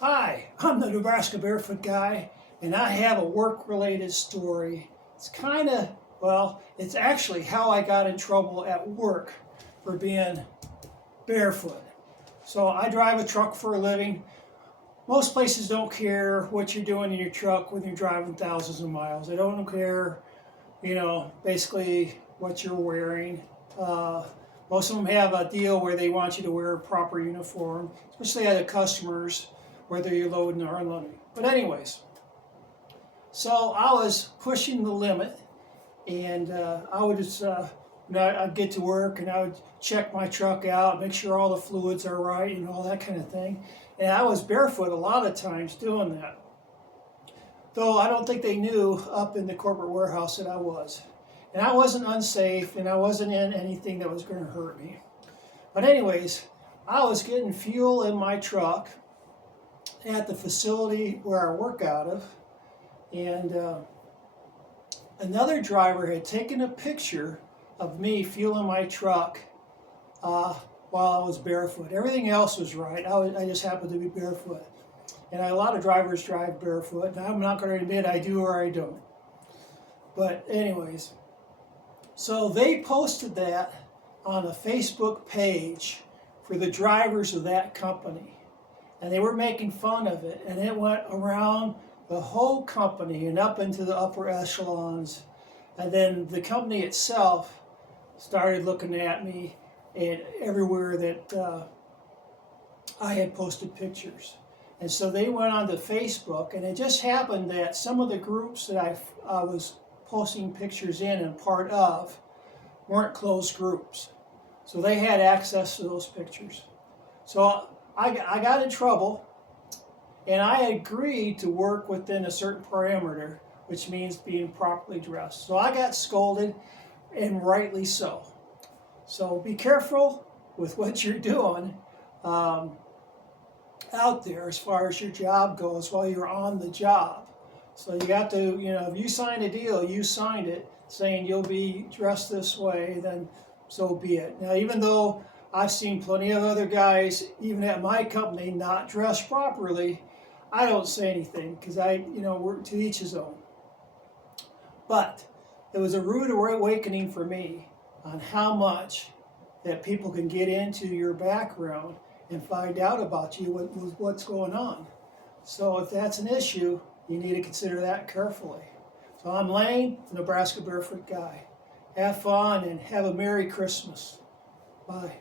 Hi, I'm the Nebraska Barefoot guy, and I have a work-related story. It's it's actually how I got in trouble at work for being barefoot. So I drive a truck for a living. Most places don't care what you're doing in your truck when you're driving thousands of miles. They don't care, basically what you're wearing. Most of them have a deal where they want you to wear a proper uniform, especially other customers, whether you're loading or unloading. But anyways, so I was pushing the limit, and I'd get to work and I would check my truck out, make sure all the fluids are right and all that kind of thing. And I was barefoot a lot of times doing that. Though I don't think they knew up in the corporate warehouse that I was. And I wasn't unsafe, and I wasn't in anything that was going to hurt me. But anyways, I was getting fuel in my truck at the facility where I work out of, and another driver had taken a picture of me fueling my truck while I was barefoot. Everything else was right. I just happened to be barefoot. And a lot of drivers drive barefoot, and I'm not going to admit I do or I don't. But anyways, so they posted that on a Facebook page for the drivers of that company. And they were making fun of it, and it went around the whole company and up into the upper echelons. And then the company itself started looking at me and everywhere that I had posted pictures. And so they went onto Facebook, and it just happened that some of the groups that I was posting pictures in and part of weren't closed groups. So they had access to those pictures. So I got in trouble, and I agreed to work within a certain parameter, which means being properly dressed. So I got scolded, and rightly so. So be careful with what you're doing out there as far as your job goes while you're on the job. So you got to, if you signed a deal, you signed it saying you'll be dressed this way, then so be it. Now, even though I've seen plenty of other guys, even at my company, not dressed properly, I don't say anything because we're to each his own. But it was a rude awakening for me on how much that people can get into your background and find out about you, what's going on. So if that's an issue, you need to consider that carefully. So I'm Lane, the Nebraska Barefoot guy. Have fun and have a Merry Christmas. Bye.